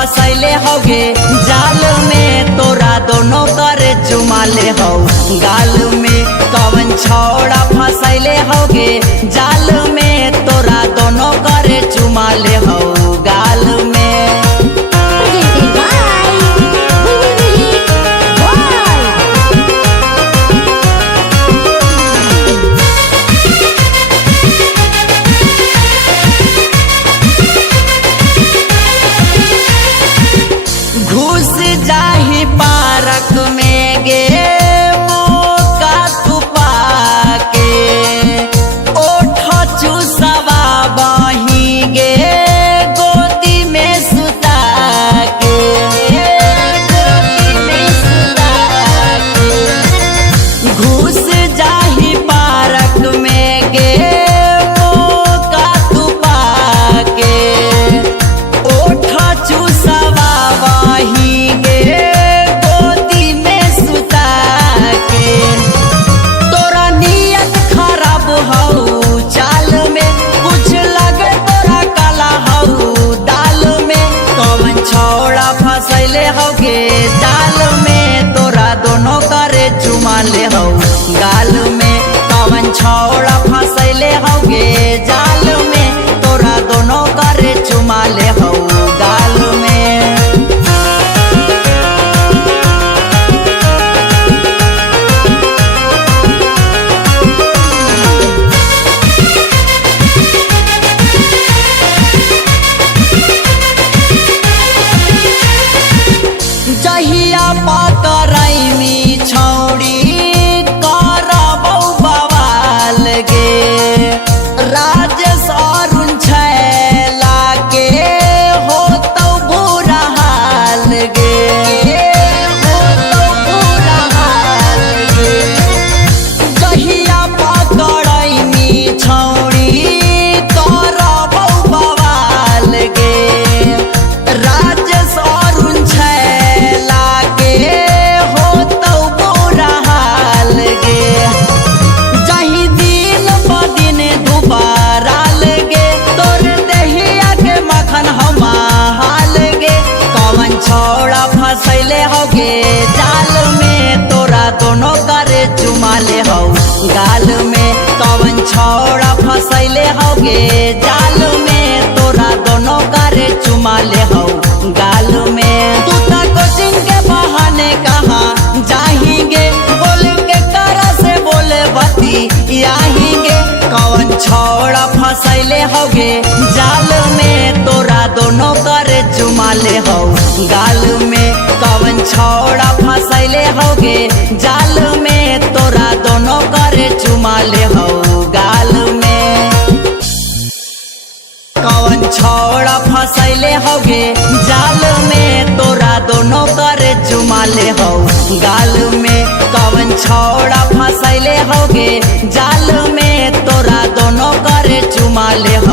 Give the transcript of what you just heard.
फसैले होगे जाल में तोरा दोनों कर चुमाले हो गाल में। कवन छौड़ा फसैले होगे जाल में तोरा दोनों कर चुमाले हो गाल में। घुस जाही पार्क में गे मौका तू पाके ओठ चूसवा बही गे गोदी में सुता के घुस जाही पार्क में गे मौका तू पाके ओठ चूसवा गोदी में सुता के। तोरा नियत खराब हऊ चाल में कुछ लगे तोरा काला हऊ दाल में। कवन छौड़ा फसैले होगे जाल में तोरा दोनों करे चुमाले हो गाल में। कवन छौड़ा फसैले होगे जाल में तोरा दोनों करे चुमाले हो गाल में। जहिया पकड़ैमी छौड़ी करबौ बवाल गे राजेश अरुण छैला के होतौ बुरा हाल गे होतौ बुरा हाल गे। जहिया पकड़ैमी छौड़ी करबौ बवाल गे राजेश अरुण छैला के होतौ बुरा हाल गे। जही दिन ब दिन दुबारा लगे तोर देहिया के मखन हमा हाल गे। कवन छौड़ा फसैले होगे जाल में तोरा दोनों करे चुमाले हो गाल में। कवन छौड़ा फसैले होगे जाल में तोरा दोनों करे चुमाले हो गाल में। तू ता कोचिंग के बहाने कहाँ जाएंगे बोल के करा से बोले बती आएंगे। कवन छौड़ा फसैले होगे जाल में तोरा दोनों करे चुमाले हो गाल में। कवन छौड़ा फसैले होगे जाल में तोरा दोनों करे चुमाले हो गाल में। कवन छौड़ा फसैले होगे जाल में तोरा दोनों करे चुमाले हो गाल में। कवन छौड़ा फसैले होगे जाल में तोरा दोनों करे चुमाले हो।